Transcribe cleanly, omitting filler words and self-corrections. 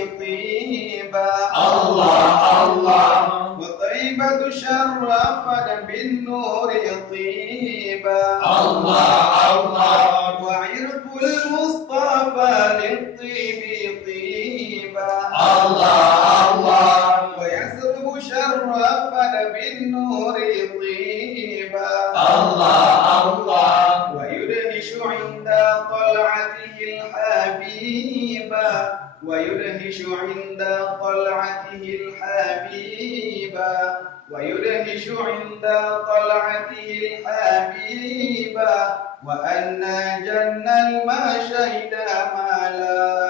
بطيبا الله الله. وطيبة شرفت بالنور طيبا الله الله. وعرق المصطفى للطيب طيبا الله الله. ويسرب شرفت بالنور طيبا الله الله. ويدهش عند طلعته الحبيبا ويدهش عند طلعته الحبيبا ويدهش عند طلعته الحبيبا وأن جن المشيد ما لا